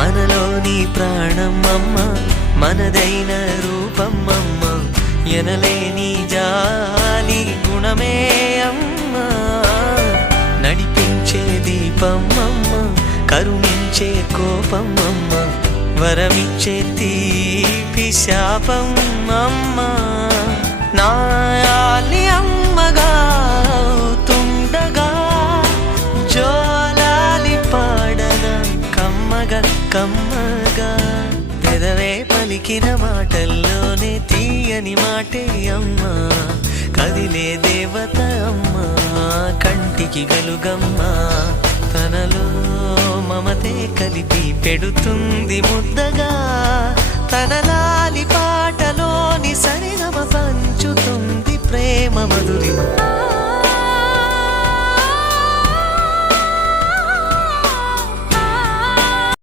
మనలోని ప్రాణం అమ్మ, మనదైన రూపం అమ్మ, ఎనలేని జాలి గుణమే అమ్మ. నడిపించే దీపం అమ్మ, కరుణించే కోపం అమ్మ, వరమిచ్చే తీపి శాపం అమ్మ. నాయాలి అమ్మగా అవుతుండగా జోలాలి పాడన కమ్మగా కమ్మగా. పెదవే పలికిన మాటల్లోనే తీయని మాటే అమ్మ, కదిలే దేవత అమ్మ, కంటికి వెలుగమ్మ. తనలో మమతే కలిపి పెడుతుంది ముద్దగా, తన లాలి పాటలోని సరిగమ పంచుతుంది ప్రేమ మధురిమ.